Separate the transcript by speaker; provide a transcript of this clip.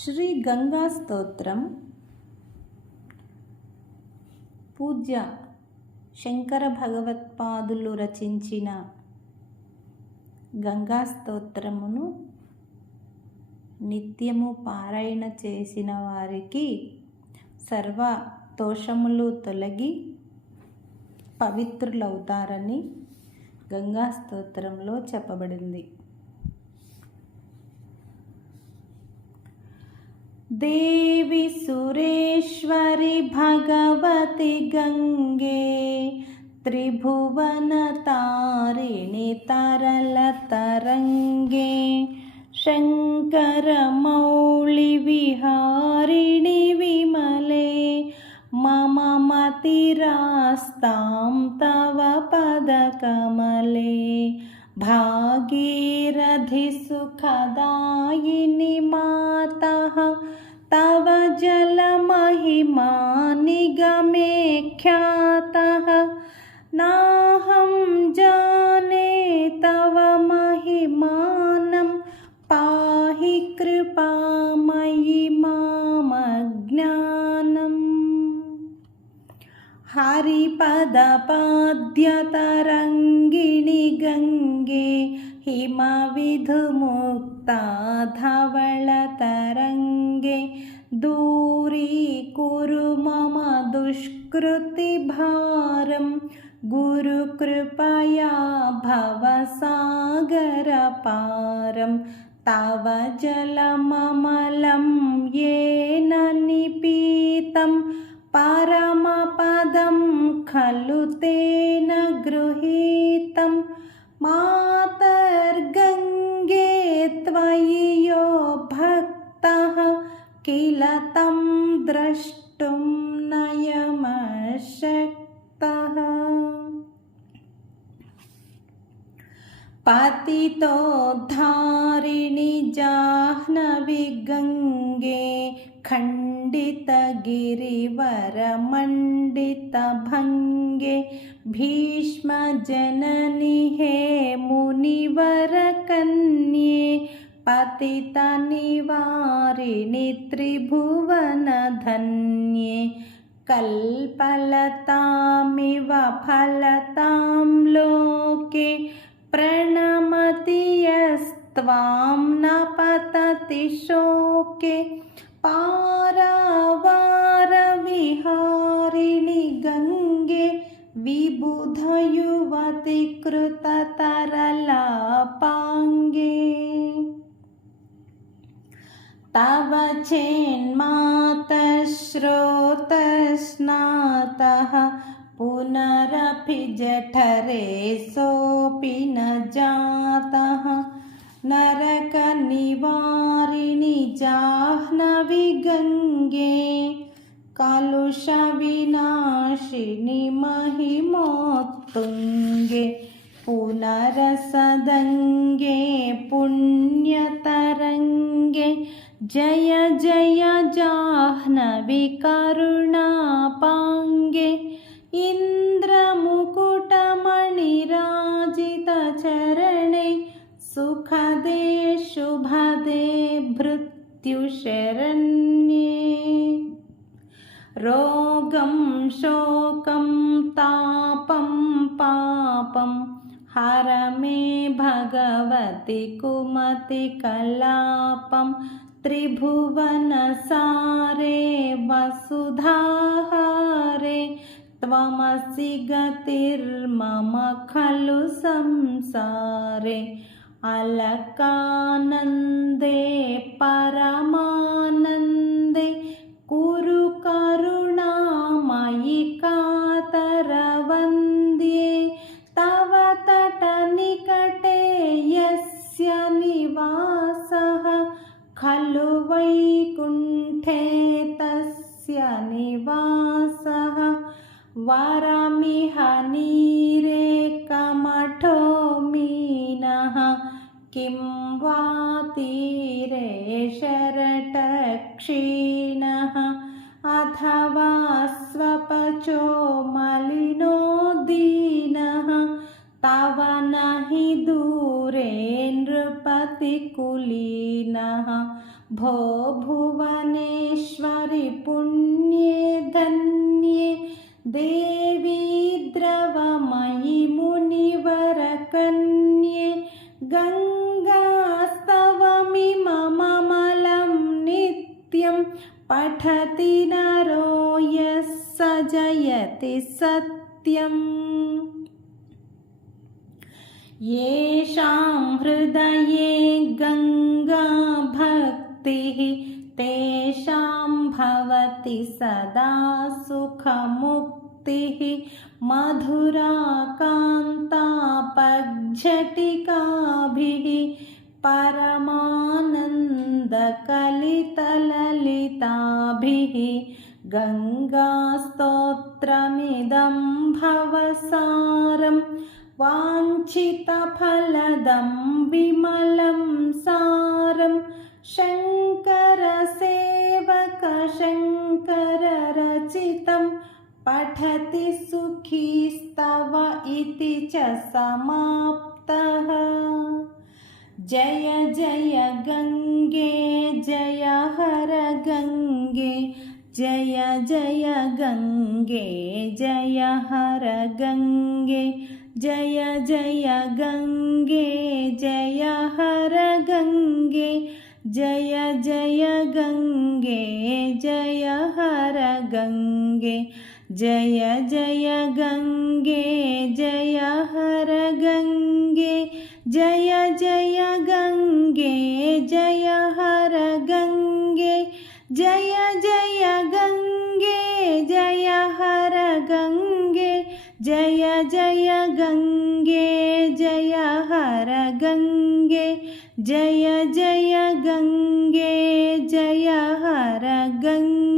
Speaker 1: శ్రీ గంగా స్తోత్రం పూజ్య శంకర భగవత్పాదులు రచించిన గంగా స్తోత్రమును నిత్యము పారాయణ చేసిన వారికి సర్వ దోషములు తొలగి పవిత్రులవుతారని గంగా స్తోత్రంలో చెప్పబడింది
Speaker 2: देवि सुरेश्वरि भगवति गङ्गे त्रिभुवनतारिणि तरलतरङ्गे शङ्करमौळिविहारिणि विमले मम मतिरास्तां तव पदकमले भागीरधिसुखदायिनि मातः तव जलमहिमा निगमे ख्यातः नाहं जाने तव महिमानं पाहि मामज्ञानम् हरिपदपाद्यतरङ्गिणि गङ्गे हिमविधुमुक्ति धवळतरङ्गे दूरीकुरु मम दुष्कृतिभारं गुरुकृपया भवसागरपारं तव जलममलम् भक्तः किल तं द्रष्टुं नयमशक्तः जाह्नविगङ्गे खण्डितगिरिवरमण्डितभङ्गे भीष्मजननि हे मुनिवरकन्ये पतितनिवारिणि त्रिभुवनधन्ये कल्पलतामिव फलतां लोके प्रणमति यस्त्वां न पतति शोके पारावारविहारिणि गङ्गे विबुधयुवति कृततरलापाङ्गे तव चेन्मातश्रोतस्नातः श्रोतस्नातः पुनरपि जठरे सोऽपि न जातः नरकनिवारिणि जाह्नविगङ्गे कलुषविनाशिनि महिमोत्तुङ्गे पुनरसदङ्गे पुण्यतरङ्गे जय जय जाह्नविकरुणापाङ्गे इन्द्रमुकुटमणिराजितचरणे सुखदे शुभदे भृत्युशरण्ये रोगं शोकं तापं पापम् हरमे भगवति कुमति कलापं त्रिभुवनसारे वसुधाहारे त्वमसि गतिर्मम खलु संसारे अलकानन्दे परमानन्दे कुरु किं तीरे शरटक्षीणः अथवा स्वपचो मलिनो दीनः तव न हि दूरे नृपतिकुलीनः भो भुवनेश्वरि पुण्ये धन्ये देवी द्रवमयि मुनिवरकन् सजयति सत्यम् येषां हृदये गङ्गा भक्तिः तेषां भवति सदा सुखमुक्तिः मधुराकान्तापझटिकाभिः परमानन्दकलितललिताभिः गङ्गास्तोत्रमिदं भवसारं वाञ्छितफलदं विमलं सारं शङ्करसेवकशङ्कररचितं पठति सुखी स्तव इति च समाप्तः जय जय गङ्गे जय हर गङ्गे जय जय गंगे जय हर गंगे जय जय गंगे जय हर गंगे जय जय गंगे जय हर गंगे जय जय गंगे जय हर गंगे जय जय गंगे जय हर गंगे जय जय जय जय गंगे जय हर गंगे जय जय गंगे जय हर गंगे